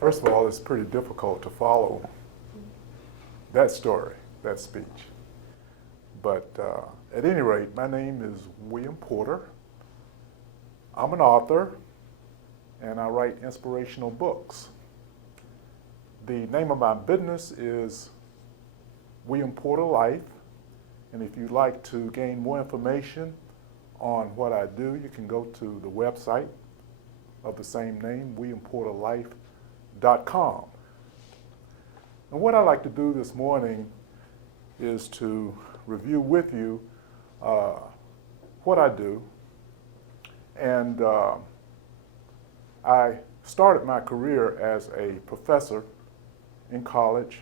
First of all, it's pretty difficult to follow that story, that speech. But at any rate, my name is William Porter. I'm an author, and I write inspirational books. The name of my business is William Porter Life, and if you'd like to gain more information on what I do, you can go to the website of the same name, WilliamPorterLife.com. And what I'd like to do this morning is to review with you what I do. And I started my career as a professor in college.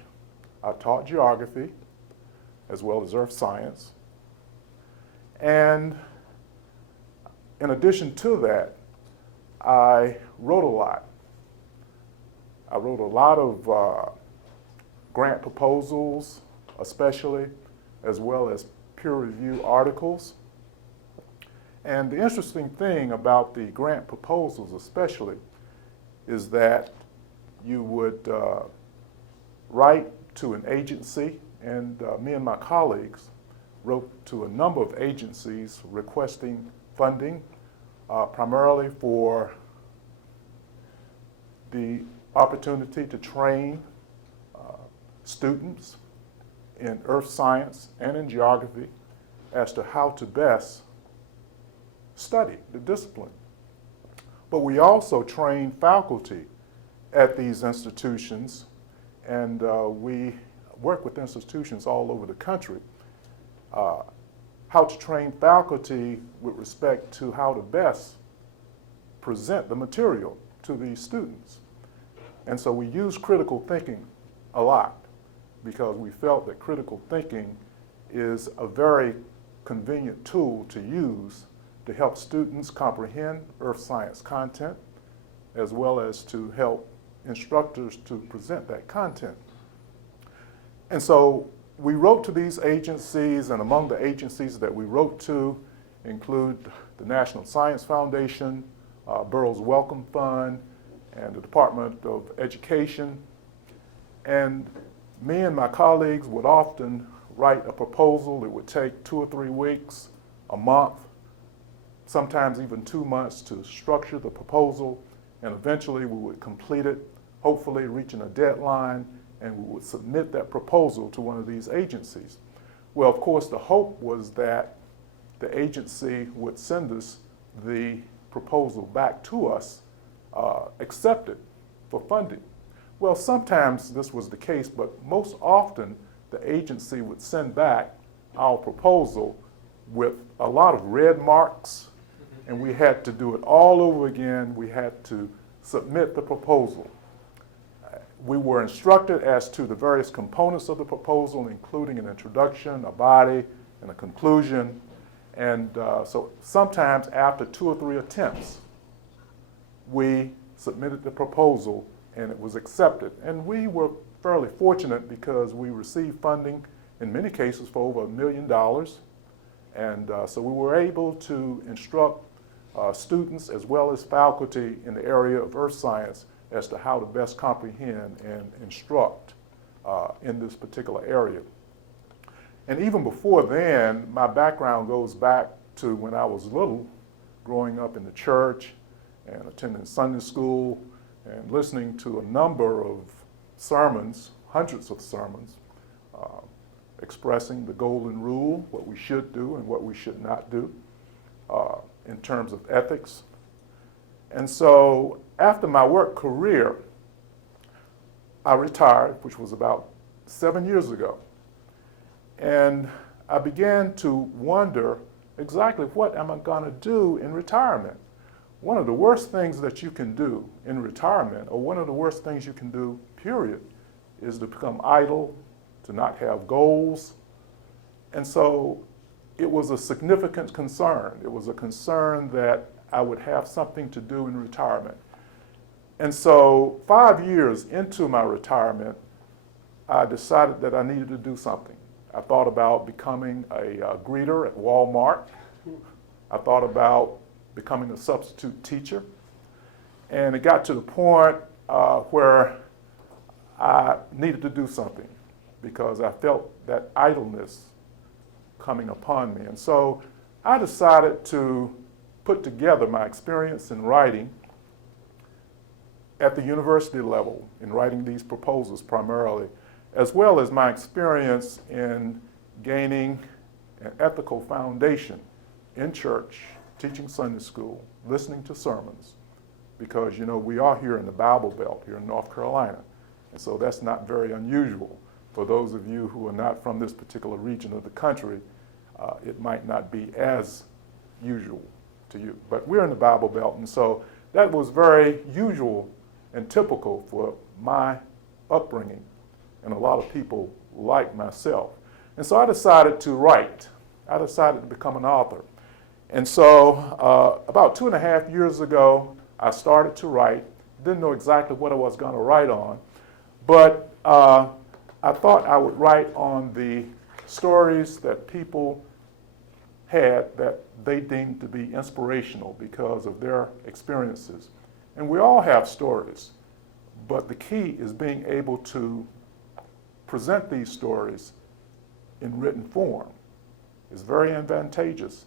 I taught geography as well as earth science. And in addition to that, I wrote a lot. I wrote a lot of grant proposals, especially, as well as peer-reviewed articles. And the interesting thing about the grant proposals especially is that you would write to an agency, and me and my colleagues wrote to a number of agencies requesting funding, primarily for the opportunity to train students in earth science and in geography as to how to best study the discipline. But we also train faculty at these institutions, and we work with institutions all over the country, how to train faculty with respect to how to best present the material to these students. And so we use critical thinking a lot because we felt that critical thinking is a very convenient tool to use to help students comprehend earth science content, as well as to help instructors to present that content. And so we wrote to these agencies, and among the agencies that we wrote to include the National Science Foundation, Burroughs Wellcome Fund, and the Department of Education. And me and my colleagues would often write a proposal. It would take 2 or 3 weeks, a month, sometimes even 2 months to structure the proposal, and eventually we would complete it, hopefully reaching a deadline, and we would submit that proposal to one of these agencies. Well, of course, the hope was that the agency would send us the proposal back to us, accepted for funding. Well, sometimes this was the case, but most often the agency would send back our proposal with a lot of red marks, and we had to do it all over again. We had to submit the proposal. We were instructed as to the various components of the proposal, including an introduction, a body, and a conclusion. And so sometimes after 2 or 3 attempts, we submitted the proposal and it was accepted. And we were fairly fortunate because we received funding in many cases for over $1 million. And so we were able to instruct students as well as faculty in the area of earth science as to how to best comprehend and instruct in this particular area. And even before then, my background goes back to when I was little, growing up in the church and attending Sunday school and listening to a number of sermons, hundreds of sermons, expressing the golden rule, what we should do and what we should not do in terms of ethics. And so after my work career, I retired, which was about 7 years ago. And I began to wonder exactly what am I going to do in retirement. One of the worst things that you can do in retirement, or one of the worst things you can do, period, is to become idle, to not have goals. And so it was a significant concern. It was a concern that I would have something to do in retirement. And so 5 years into my retirement, I decided that I needed to do something. I thought about becoming a greeter at Walmart. I thought about becoming a substitute teacher. And it got to the point where I needed to do something because I felt that idleness coming upon me. And so I decided to put together my experience in writing at the university level, in writing these proposals primarily, as well as my experience in gaining an ethical foundation in church, teaching Sunday school, listening to sermons, because, you know, we are here in the Bible Belt here in North Carolina, and so that's not very unusual. For those of you who are not from this particular region of the country, it might not be as usual to you. But we're in the Bible Belt, and so that was very usual and typical for my upbringing and a lot of people like myself. And so I decided to write. I decided to become an author. And so about 2.5 years ago, I started to write. Didn't know exactly what I was going to write on, but I thought I would write on the stories that people had that they deemed to be inspirational because of their experiences. And we all have stories, but the key is being able to present these stories in written form. It's very advantageous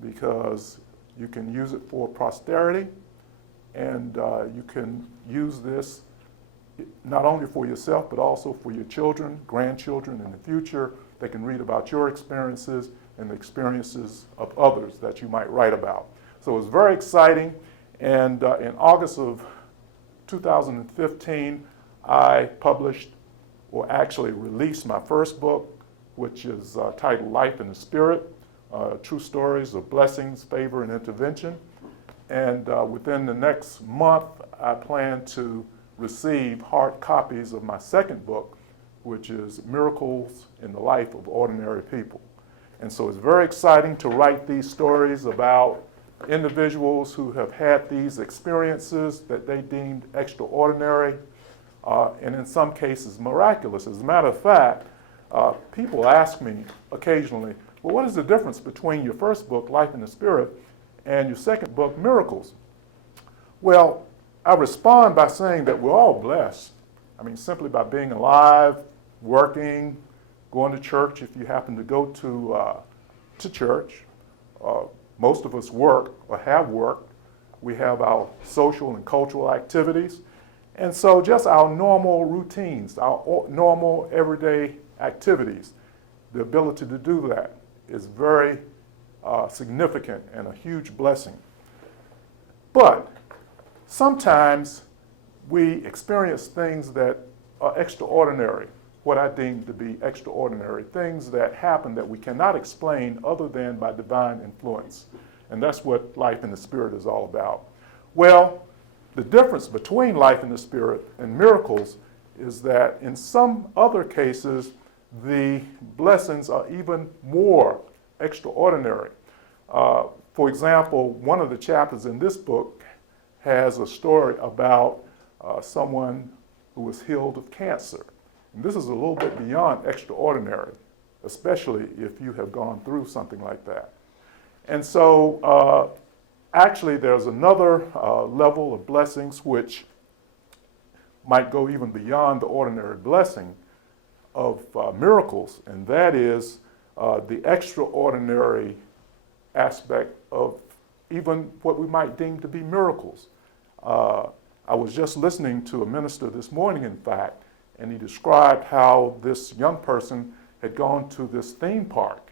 because you can use it for posterity, and you can use this not only for yourself, but also for your children, grandchildren in the future. They can read about your experiences and the experiences of others that you might write about. So it was very exciting. And in August of 2015, I published, or actually released, my first book, which is titled Life in the Spirit, True Stories of Blessings, Favor, and Intervention. And within the next month, I plan to receive hard copies of my second book, which is Miracles in the Life of Ordinary People. And so it's very exciting to write these stories about individuals who have had these experiences that they deemed extraordinary, and in some cases miraculous. As a matter of fact, people ask me occasionally, well, what is the difference between your first book, Life in the Spirit, and your second book, Miracles? Well, I respond by saying that we're all blessed. I mean, simply by being alive, working, going to church if you happen to go to church. Most of us work or have worked. We have our social and cultural activities. And so just our normal routines, our normal everyday activities, the ability to do that is very significant and a huge blessing. But sometimes we experience things that are extraordinary, what I deem to be extraordinary, things that happen that we cannot explain other than by divine influence. And that's what Life in the Spirit is all about. Well, the difference between Life in the Spirit and miracles is that in some other cases, the blessings are even more extraordinary. For example, one of the chapters in this book has a story about someone who was healed of cancer. And this is a little bit beyond extraordinary, especially if you have gone through something like that. And so actually there's another level of blessings which might go even beyond the ordinary blessing of miracles, and that is the extraordinary aspect of even what we might deem to be miracles. I was just listening to a minister this morning, in fact, and he described how this young person had gone to this theme park,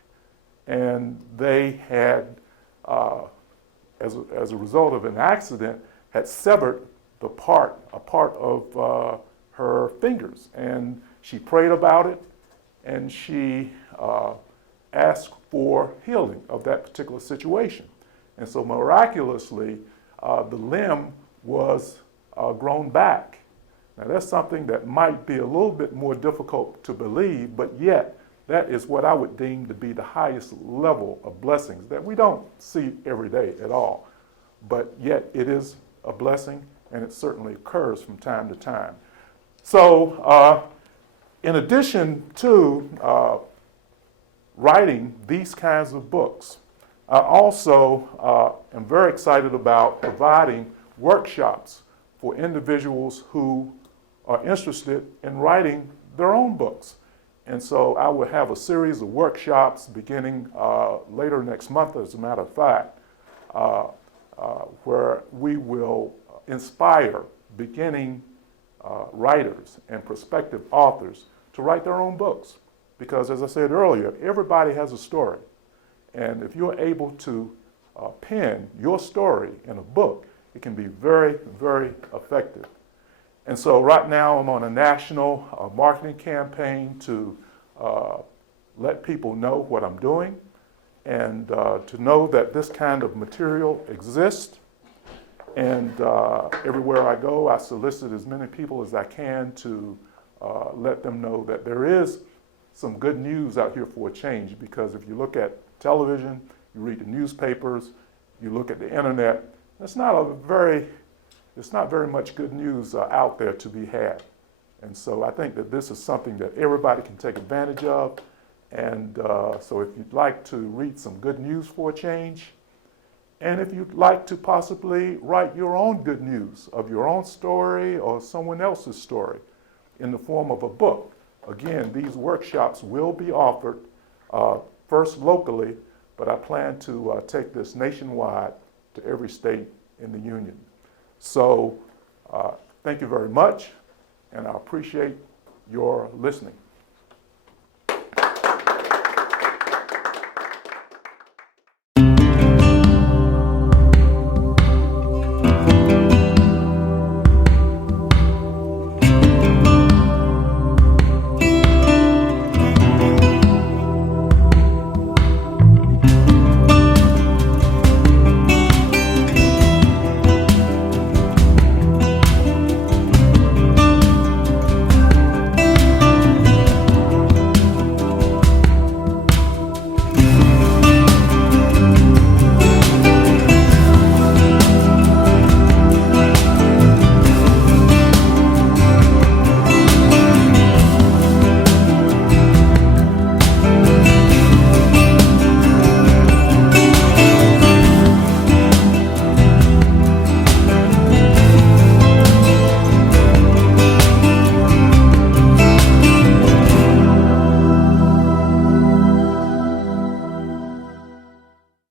and they had, as a result of an accident, had severed a part of her fingers. And she prayed about it, and she asked for healing of that particular situation. And so miraculously, the limb was grown back. Now that's something that might be a little bit more difficult to believe, but yet that is what I would deem to be the highest level of blessings that we don't see every day at all. But yet it is a blessing, and it certainly occurs from time to time. So in addition to writing these kinds of books, I also am very excited about providing workshops for individuals who are interested in writing their own books. And so I will have a series of workshops beginning later next month, as a matter of fact, where we will inspire beginning writers and prospective authors to write their own books. Because as I said earlier, everybody has a story. And if you're able to pen your story in a book, it can be very, very effective. And so right now I'm on a national marketing campaign to let people know what I'm doing and to know that this kind of material exists. And everywhere I go, I solicit as many people as I can to let them know that there is some good news out here for a change. Because if you look at television, you read the newspapers, you look at the internet, it's not very much good news out there to be had. And so I think that this is something that everybody can take advantage of. And so if you'd like to read some good news for a change, and if you'd like to possibly write your own good news of your own story or someone else's story in the form of a book, again, these workshops will be offered first locally, but I plan to take this nationwide to every state in the Union. So thank you very much, and I appreciate your listening.